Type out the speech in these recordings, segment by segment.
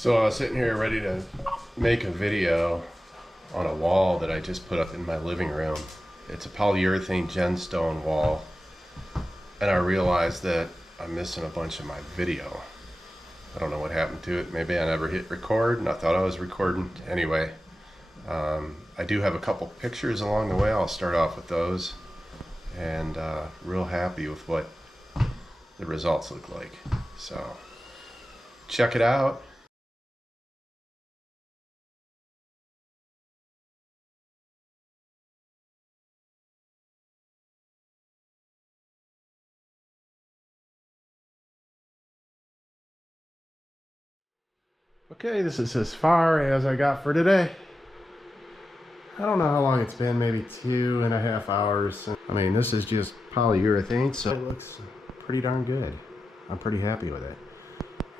So I was sitting here ready to make a video on a wall that I just put up in my living room. It's a polyurethane Genstone wall, and I realized that I'm missing a bunch of my video. I don't know what happened to it. Maybe I never hit record and I thought I was recording. Anyway, I do have a couple pictures along the way. I'll start off with those, and real happy with what the results look like. So check it out. Okay, this is as far as I got for today. I don't know how long it's been, maybe 2.5 hours. I mean, this is just polyurethane, so it looks pretty darn good. I'm pretty happy with it.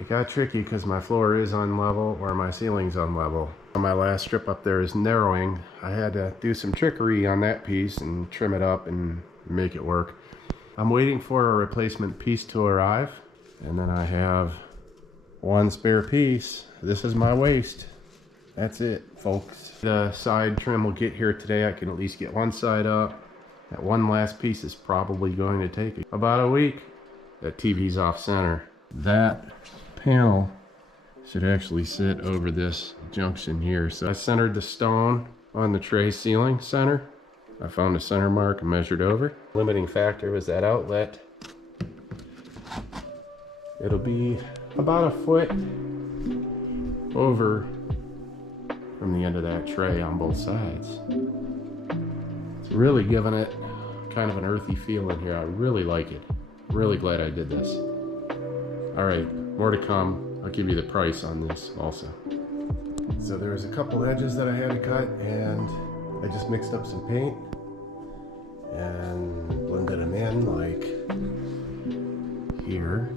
It got tricky because my floor is unlevel, or my ceiling's unlevel. My last strip up there is narrowing. I had to do some trickery on that piece and trim it up and make it work. I'm waiting for a replacement piece to arrive, and then I have one spare piece. This is my waste. That's it, folks. The side trim will get here today. I can at least get one side up. That one last piece is probably going to take about a week. That TV's off center. That panel should actually sit over this junction here. So I centered the stone on the tray ceiling center. I found a center mark and measured over. Limiting factor was that outlet. It'll be about a foot over from the end of that tray on both sides. It's really giving it kind of an earthy feel in here. I really like it. Really glad I did this. All right, more to come. I'll give you the price on this also. So there was a couple edges that I had to cut, and I just mixed up some paint and blended them in like here.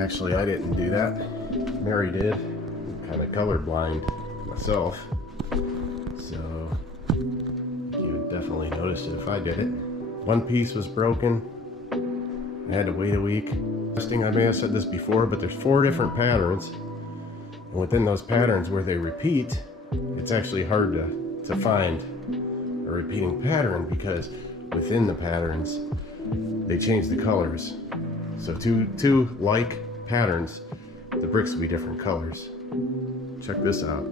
Actually, I didn't do that. Mary did. I'm kind of colorblind myself, so you would definitely notice it if I did it. One piece was broken. I had to wait a week. I may have said this before, but there's 4 different patterns, and within those patterns where they repeat, it's actually hard to find a repeating pattern, because within the patterns they change the colors. So two like patterns, the bricks will be different colors. Check this out.